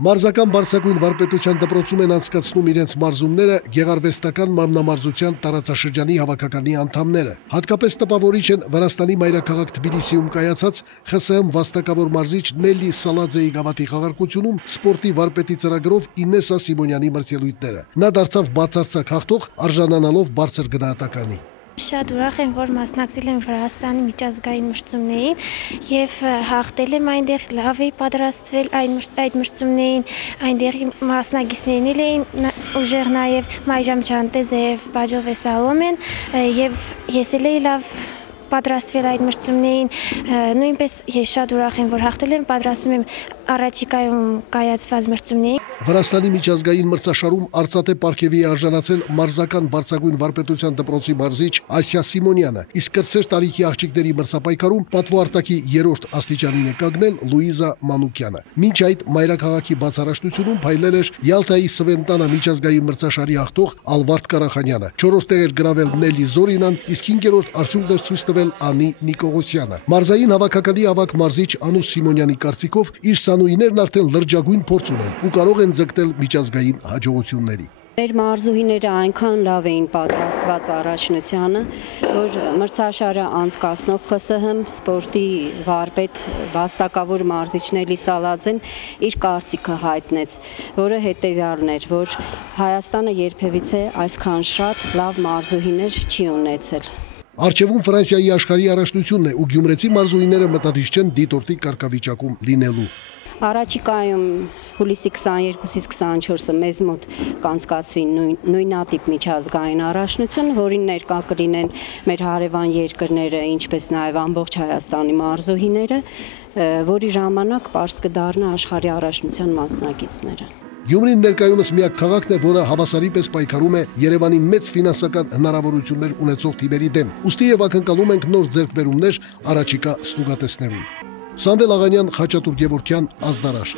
Մարզական բարձրագույն վարպետության դպրոցում են անցկացնում իրենց մարզումները գեղարվեստական մարմնամարզության տարածաշրջանի հավաքականի անդամները։ Հատկապես տպավորիչ են Վրաստանի մայրաքաղաք Թբիլիսիում կայացած ԽՍՀՄ վաստակավոր մարզիչ Նելլի Սալաձեի գավաթի խաղարկությունում սպորտի վարպետի ծրագրով Ինեսա Սիմոնյանի մրցելույթները։ Նա դարձավ բացարձակ հաղթող, արժանանալով բարձր գնահատականի։ Շատ ուրախ եմ, որ մասնակցել եմ Վրաստանի միջազգային մրցումներին եւ հաղթել եմ այնտեղ, լավ էի պատրաստվել այդ մրցումներին, այնտեղի մասնակիցներն էին ուժեղ նաեւ Մայրամ Ջանտեզը եւ Բաջովե Սալոմեն եւ ես էլ էի լավ պատրաստվել այդ մրցումներին, նույնպես ես շատ ուրախ եմ, որ հաղթել եմ, պատրաստում եմ առաջիկայում կայացված մրցումներին։ Վրաստանի միջազգային մրցաշարում արծաթե պարգևի է արժանացել մարզական բարձրագույն վարպետության դպրոցի մարզիչ Ասիա Սիմոնյանը, իսկ կրտսեր տարիքի աղջիկների մրցապայքարում պատվոարտակի 3-րդ աստիճանին է կանգնել Լուիզա Մանուկյանը։ Մինչ այդ մայրաքաղաքի բացառաշտությունում փայլել էր Յալտայի Սվենտանա միջազգային մրցաշարի հաղթող Ալվարդ Կարախանյանը, 4-րդ տեղ էր գրավել Նելլի Զորինան, իսկ 5-րդ արդյունքն էր ցույց տվել Անի Նիկողոսյանը։ Մարզային հավաքականի ավագ մարզիչ Անուշ Սիմոնյանի կարծիքով իր սանուհիներն արդեն լրջագույն փորձ ունեն ու կարող են ձգտել միջազգային հաջողությունների։ Մեր մարզուհիները այնքան լավ էին պատրաստված առաջնությանը, որ մրցաշարը անցկացնող ԽՍՀՄ սպորտի վարպետ վաստակավոր մարզիչ Նելլի Սալաձեն իր կարծիքը հայտնեց, որը հետևյալն էր, որ Հայաստանը երբևիցե այսքան շատ լավ մարզուհիներ չի ունեցել։ Արջևում Ֆրանսիայի աշխարհի առաջնությունն է ու գյումրեցի մարզուհիները մտադիր չեն դիտորդի կարգավիճակում լինելու։ Առաջիկայում հուլիսի 22-ից 24-ը մեզ մոտ կանցկացվի նույնատիպ միջազգային առաջնություն, որին ներկա կլինեն մեր հարևան երկրները, ինչպես նաև ամբողջ Հայաստանի մարզուհիները, որի ժամանակ պարզ կդառնա աշխարհի առաջնության մասնակիցները։ Գյումրին ներկայումս միակ քաղաքն է, որը հավասարի պես պայքարում է Երևանի մեծ ֆինանսական հնարավորություններ ունեցող թիմերի դեմ։ Ուստի եւ ակնկալում ենք նոր ձեռքբերումներ առաջիկա ստուգատեսներում։ Սամվել Աղանյան, Խաչատուր Գևորգյան, Ազդարաշ։